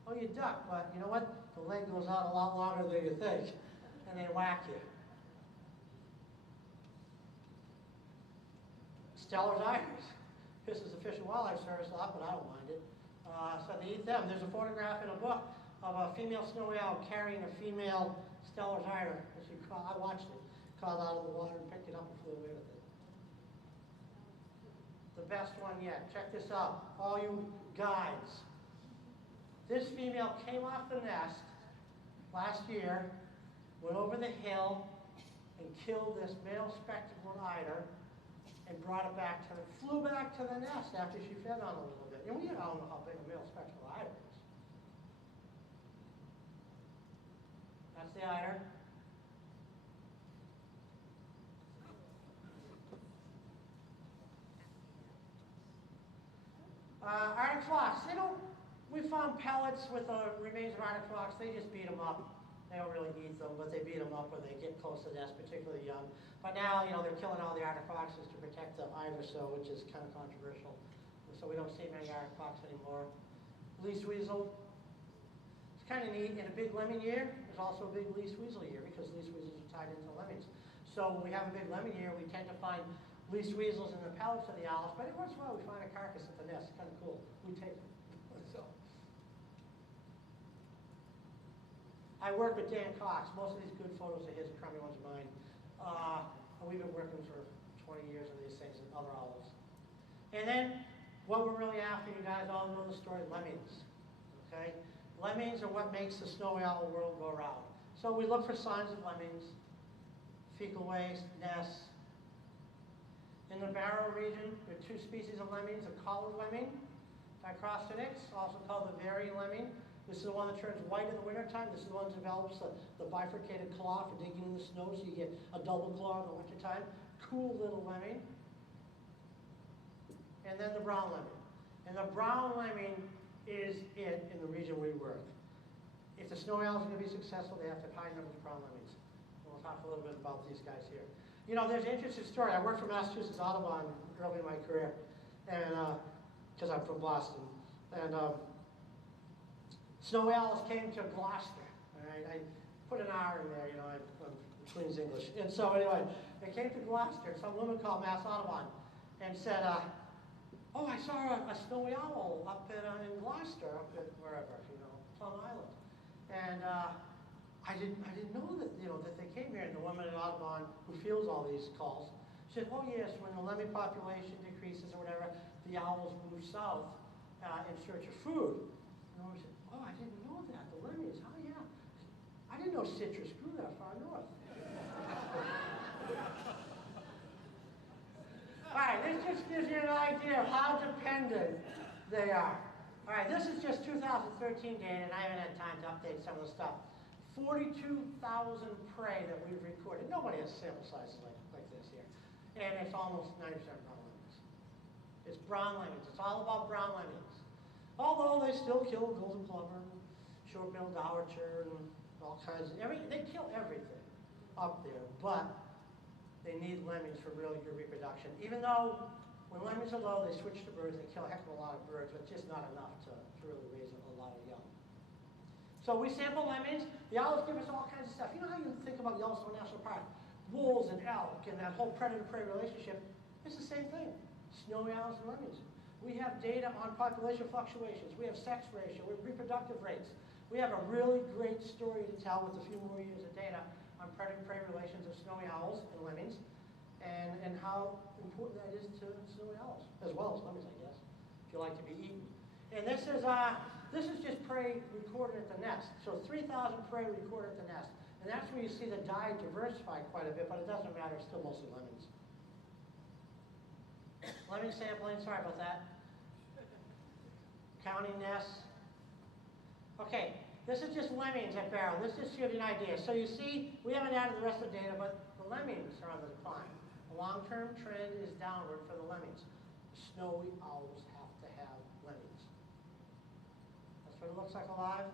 Oh, you duck, but you know what? The leg goes out a lot longer than you think, and they whack you. Stellar's eiders. Pisses the Fish and Wildlife Service off, but I don't mind it. So they eat them. There's a photograph in a book of a female snowy owl carrying a female Stellar's eider. I watched it. Crawled out of the water and picked it up and flew away with it. The best one yet. Check this out. All you guides. This female came off the nest last year, went over the hill, and killed this male spectacled eider, and brought it back to flew back to the nest after she fed on a little bit. And we don't know how big a male spectacled eider is. That's the eider. Arctic fox, we found pellets with the remains of Arctic fox. They just beat them up. They don't really eat them, but they beat them up when they get close to the nest, particularly young. But now, you know, they're killing all the Arctic foxes to protect the eider, which is kind of controversial. So we don't see many Arctic fox anymore. Least weasel. It's kind of neat. In a big lemming year, there's also a big least weasel year because least weasels are tied into lemmings. So when we have a big lemming year, we tend to find least weasels in the pellets of the owls, but every once in a while we find a carcass at the nest. It's kind of cool. We take them. So, I work with Dan Cox. Most of these good photos are his, crummy ones are mine. And we've been working for 20 years on these things and other owls. And then, what we're really after, you guys all know the story, lemmings. Okay? Lemmings are what makes the snowy owl world go round. So we look for signs of lemmings, fecal waste, nests. In the Barrow region, there are 2 species of lemmings, a collared lemming, Dicrostonyx, also called the varying lemming. This is the one that turns white in the wintertime. This is the one that develops the bifurcated claw for digging in the snow, so you get a double claw in the wintertime. Cool little lemming. And then the brown lemming. And the brown lemming is it in the region we work. If the snowy owls are going to be successful, they have to high numbers of brown lemmings. And we'll talk a little bit about these guys here. You know, there's an interesting story. I worked for Massachusetts Audubon early in my career, and because I'm from Boston. And snowy owls came to Gloucester. All right? I put an R in there, you know, I'm Queen's English. And so anyway, they came to Gloucester. Some woman called Mass Audubon and said, oh, I saw a snowy owl up in Gloucester, up at wherever, you know, Plum Island. And I didn't know that, that they came here. And the woman at Audubon who fields all these calls, she said, oh yes, when the lemming population decreases or whatever, the owls move south in search of food. And the woman said, oh, I didn't know that, the lemmings, oh yeah. I didn't know citrus grew that far north. All right, this just gives you an idea of how dependent they are. All right, this is just 2013 data, and I haven't had time to update some of the stuff. 42,000 prey that we've recorded. Nobody has sample sizes like this here. And it's almost 90% brown lemmings. It's brown lemmings. It's all about brown lemmings. Although they still kill golden plover, short-billed dowitcher, and all kinds of everything. They kill everything up there, but they need lemmings for really good reproduction. Even though when lemmings are low, they switch to birds. They kill a heck of a lot of birds, but just not enough to really raise a lot of young. So we sample lemmings. The owls give us all kinds of stuff. You know how you think about Yellowstone National Park? Wolves and elk and that whole predator-prey relationship. It's the same thing. Snowy owls and lemmings. We have data on population fluctuations. We have sex ratio. We have reproductive rates. We have a really great story to tell with a few more years of data on predator-prey relations of snowy owls and lemmings, and how important that is to snowy owls, as well as lemmings, I guess, if you like to be eaten. And this is just prey recorded at the nest. So 3,000 prey recorded at the nest. And that's where you see the diet diversify quite a bit, but it doesn't matter, it's still mostly lemmings. Lemming sampling, sorry about that. Counting nests. Okay, this is just lemmings at Barrow. This just gives you an idea. So you see, we haven't added the rest of the data, but the lemmings are on the decline. The long-term trend is downward for the lemmings. Snowy owls have to have lemmings. That's what it looks like alive.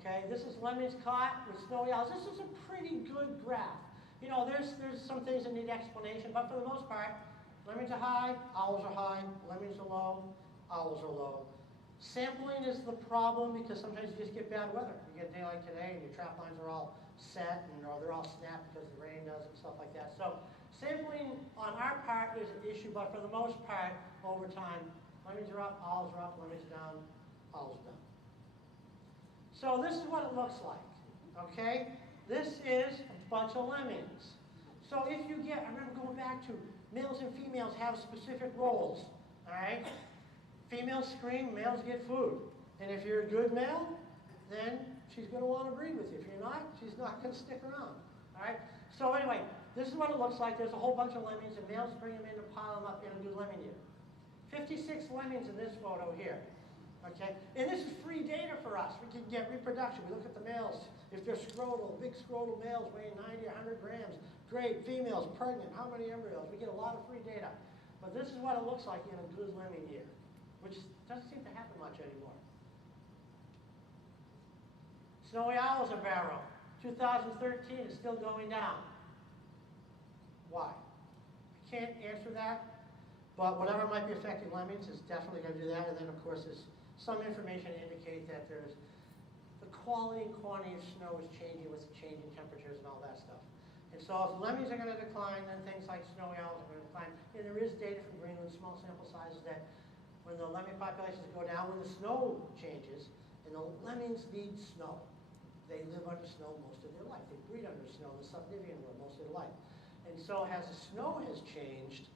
Okay, this is lemmings caught with snowy owls. This is a pretty good graph. You know, there's some things that need explanation, but for the most part, lemmings are high, owls are high, lemmings are low, owls are low. Sampling is the problem because sometimes you just get bad weather. You get a day like today and your trap lines are all set or they're all snapped because the rain does and stuff like that. So sampling on our part is an issue, but for the most part, over time, lemmings are up, owls are up, lemmings down, owls down. So this is what it looks like, okay? This is a bunch of lemmings. So if you get, I remember going back to males and females have specific roles, all right? Females scream, males get food. And if you're a good male, then she's going to want to breed with you. If you're not, she's not going to stick around. All right? So anyway, this is what it looks like. There's a whole bunch of lemmings, and males bring them in and pile them up in a new lemming year. 56 lemmings in this photo here. Okay? And this is free data for us. We can get reproduction. We look at the males. If they're scrotal, big scrotal males weighing 90 or 100 grams. Great. Females, pregnant. How many embryos? We get a lot of free data. But this is what it looks like in a good lemming year, which doesn't seem to happen much anymore. Snowy owls at Barrow. 2013 is still going down. Why? I can't answer that, but whatever might be affecting lemmings is definitely going to do that. And then, of course, there's some information to indicate that there's the quality and quantity of snow is changing with the changing temperatures and all that stuff. And so if lemmings are going to decline, then things like snowy owls are going to decline. And there is data from Greenland, small sample sizes, that when the lemming populations go down, when the snow changes, and the lemmings need snow. They live under snow most of their life. They breed under snow in the Sub-Nivean world most of their life. And so as the snow has changed,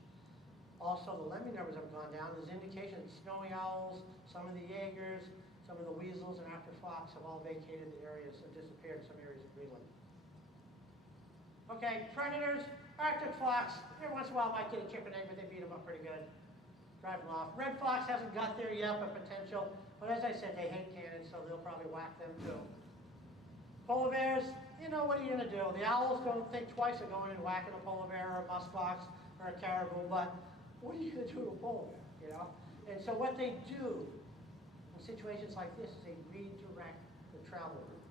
also the lemming numbers have gone down. There's indication that snowy owls, some of the Jaegers, some of the weasels and Arctic fox have all vacated the areas and disappeared in some areas of Greenland. Okay, predators, Arctic fox, every once in a while might get a chicken egg, but they beat them up pretty good. Drive them off. Red fox hasn't got there yet, but potential. But as I said, they hate cannons, so they'll probably whack them too. Polar bears, you know, what are you going to do? The owls don't think twice of going and whacking a polar bear or a muskox or a caribou, but what are you going to do to a polar bear, you know? And so what they do in situations like this is they redirect the travel route.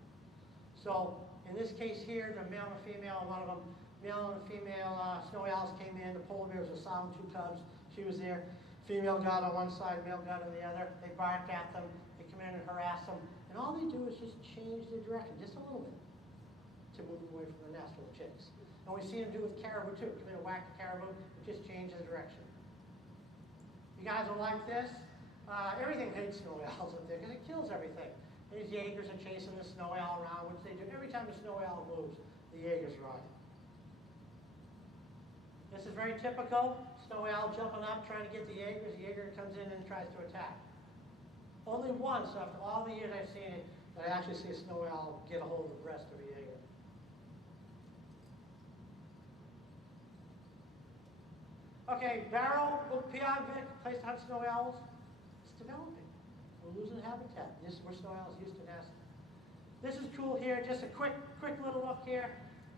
So in this case here, the male and female, one of them, male and female snowy owls came in. The polar bears were sound, 2 cubs. She was there. Female got on one side, male got on the other. They barked at them. They come in and harass them. And all they do is just change their direction, just a little bit, to move away from the nest with the chicks. And we see them do with caribou too. Come in and whack the caribou, but just change the direction. You guys will like this. Everything hates snowy owls up there because it kills everything. These Jaegers are chasing the snow owl around, which they do every time the snow owl moves, the Jaegers run. This is very typical. Snow owl jumping up, trying to get the Jaegers. The Jaeger comes in and tries to attack. Only once, after all the years I've seen it, that I actually see a snow owl get a hold of the breast of a Jaeger. Okay, Barrow, PI place to hunt snow owls. It's developing. We're losing habitat. This is where snow owls used to nest. This is cool here. Just a quick little look here.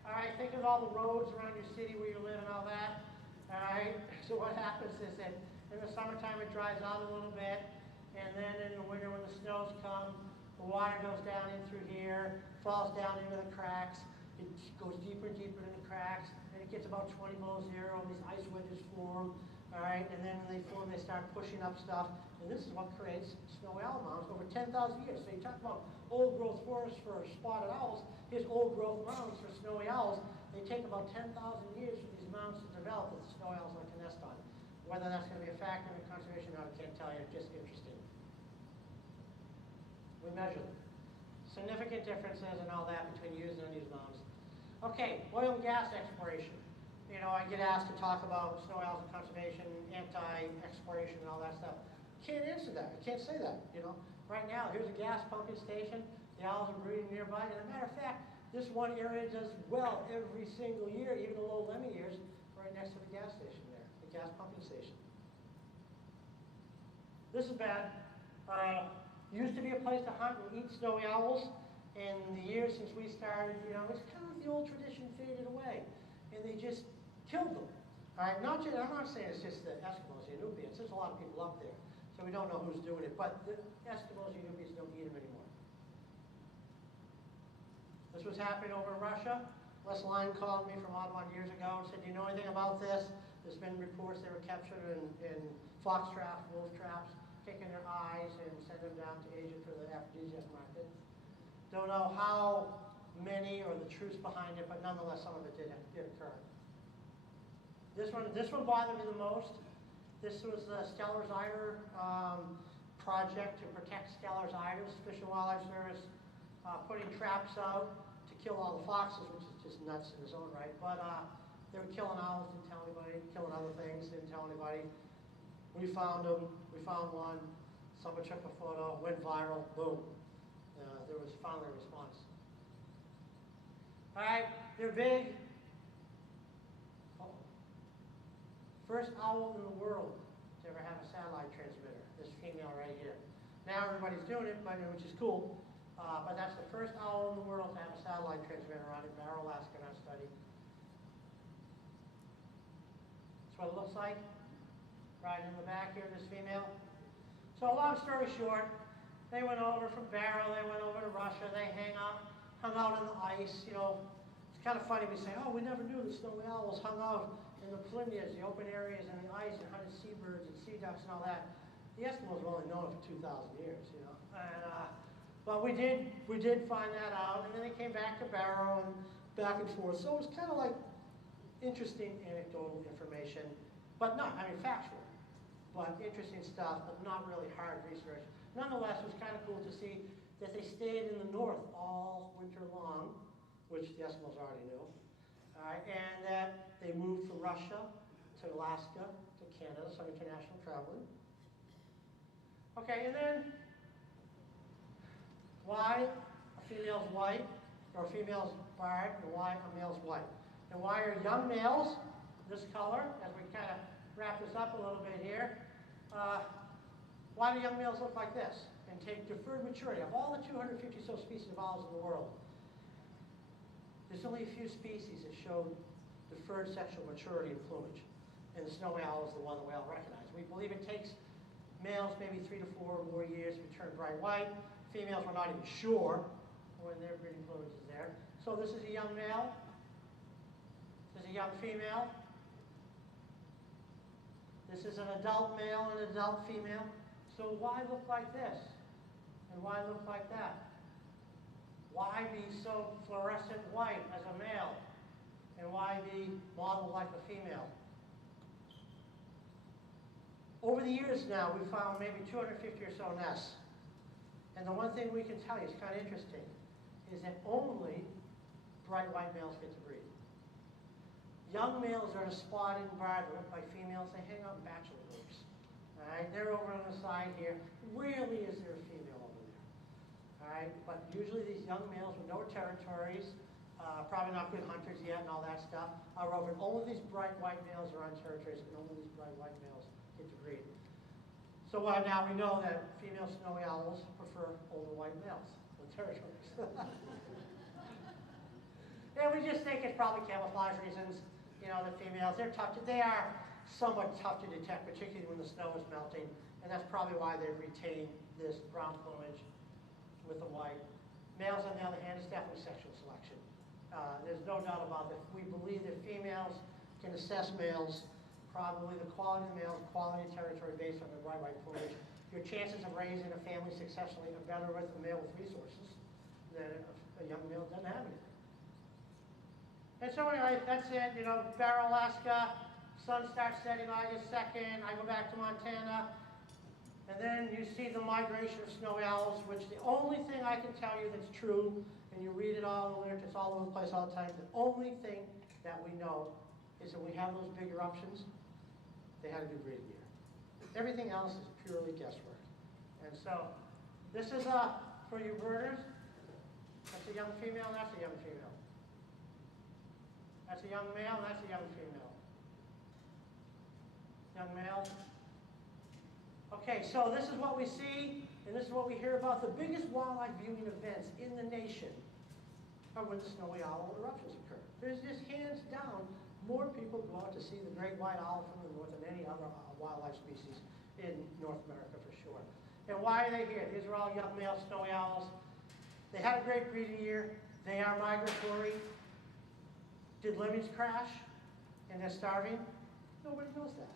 All right, think of all the roads around your city where you live and all that. All right, so what happens is that in the summertime it dries out a little bit, and then in the winter when the snows come, the water goes down in through here, falls down into the cracks. It goes deeper and deeper into the cracks, and it gets about 20 below zero, and these ice wedges form. All right, and then when they form, they start pushing up stuff, and this is what creates snow owl mounds over 10,000 years. So you talk about old growth forests for spotted owls. Here's old growth mounds for snowy owls. They take about 10,000 years for these mounds to develop that the snowy owls like to nest on. Whether that's going to be a factor in conservation, I can't tell you. It's just interesting. We measure them. Significant differences and all that between used and unused mounds. Okay, oil and gas exploration. You know, I get asked to talk about snow owls and conservation, anti-exploration and all that stuff. Can't answer that. I can't say that, you know. Right now, here's a gas pumping station. The owls are breeding nearby. And as a matter of fact, this one area does well every single year, even the low Lemmy years, right next to the gas station there, the gas pumping station. This is bad. Used to be a place to hunt and eat snowy owls. In the years since we started, you know, it's kind of like the old tradition faded away. And they just killed them. All right, I'm not saying it's just the Eskimos, the Inupiats. There's a lot of people up there. So we don't know who's doing it. But the Eskimos, the Inupiats don't eat them anymore. This was happening over in Russia. Les Line called me from Ottawa years ago and said, do you know anything about this? There's been reports they were captured in fox traps, wolf traps, taking their eyes and send them down to Asia for the aphrodisiac market. Don't know how many or the truth behind it, but nonetheless, some of it did occur. This one bothered me the most. This was the Stellar's Eider project to protect Stellar's Eiders. Fish and Wildlife Service putting traps out to kill all the foxes, which is just nuts in its own right. But they were killing owls, didn't tell anybody, killing other things, didn't tell anybody. We found them. We found one. Someone took a photo, went viral, boom. There was finally a response. All right, they're big. First owl in the world to ever have a satellite transmitter. This female right here. Now everybody's doing it, which is cool. But that's the first owl in the world to have a satellite transmitter on it. Barrow, Alaska, in our study. That's what it looks like. Right in the back here, this female. So long story short, they went over from Barrow, they went over to Russia, they hung out on the ice, you know. It's kind of funny, we say, oh, we never knew the snowy owls hung out in the Flyndias, the open areas and the ice and hunted seabirds and sea ducks and all that. The Eskimos have only known it for 2,000 years, you know. And, but we did find that out, and then they came back to Barrow and back and forth. So it was kind of like interesting anecdotal information, but not, I mean, factual. But interesting stuff, but not really hard research. Nonetheless, it was kind of cool to see that they stayed in the north all winter long, which the Eskimos already knew, and that they moved from Russia to Alaska to Canada, some international traveling. Okay, and then why a female's white, or a female's barred, and why a male's white? And why are young males this color, as we kind of wrap this up a little bit here? Why do young males look like this and take deferred maturity? Of all the 250 so species of owls in the world, there's only a few species that show deferred sexual maturity in plumage. And the snowy owl is the one that we all recognize. We believe it takes males maybe 3 to 4 more years to turn bright white. Females, we're not even sure when their breeding plumage is there. So this is a young male. This is a young female. This is an adult male and an adult female. So why look like this? And why look like that? Why be so fluorescent white as a male? And why be modeled like a female? Over the years now, we've found maybe 250 or so nests. And the one thing we can tell you, it's kind of interesting, is that only bright white males get to breed. Young males are spotted and barred by females. They hang out in bachelor groups. All right, they're over on the side here. Rarely is there a female over there. All right, but usually these young males with no territories, probably not good hunters yet and all that stuff, are over. Only these bright white males are on territories, and only these bright white males get to breed. So now we know that female snowy owls prefer older white males with territories. And we just think it's probably camouflage reasons. You know, the females, they are somewhat tough to detect, particularly when the snow is melting, and that's probably why they retain this brown plumage with the white. Males, on the other hand, is definitely sexual selection. There's no doubt about that. We believe that females can assess males, probably the quality of the males, quality of territory based on the bright white plumage. Your chances of raising a family successfully are better with a male with resources than a young male that doesn't have anything. And so anyway, that's it. You know, Barrow, Alaska, sun starts setting August 2nd. I go back to Montana. And then you see the migration of snowy owls, which the only thing I can tell you that's true, and you read it all in the literature, it's all over the place all the time, the only thing that we know is that we have those big eruptions, they had a good breeding year. Everything else is purely guesswork. And so, this is for you birders. That's a young female, and that's a young female. That's a young male, and that's a young female. Young male. Okay, so this is what we see, and this is what we hear about. The biggest wildlife viewing events in the nation are when the snowy owl eruptions occur. There's just hands down, more people go out to see the great white owl from the north than any other wildlife species in North America for sure. And why are they here? These are all young male snowy owls. They had a great breeding year. They are migratory. Did lemmings crash and they're starving? Nobody knows that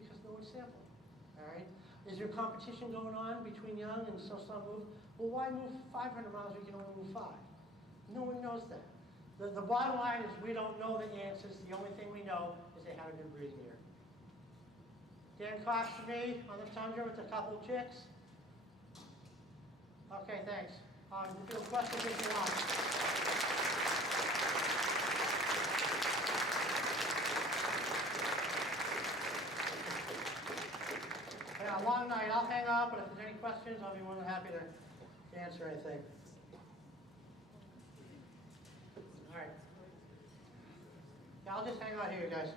because no one's sampled. All right? Is there competition going on between young and some move? Well, why move 500 miles when you can only move 5? No one knows that. The bottom line is we don't know the answers. The only thing we know is they had a good breeding year. Dan Cox for me on the tundra with a couple of chicks. Okay, thanks. You can questions if you want. Yeah, a long night. I'll hang up, but if there's any questions, I'll be more than happy to answer anything. All right. Yeah, I'll just hang out here, guys.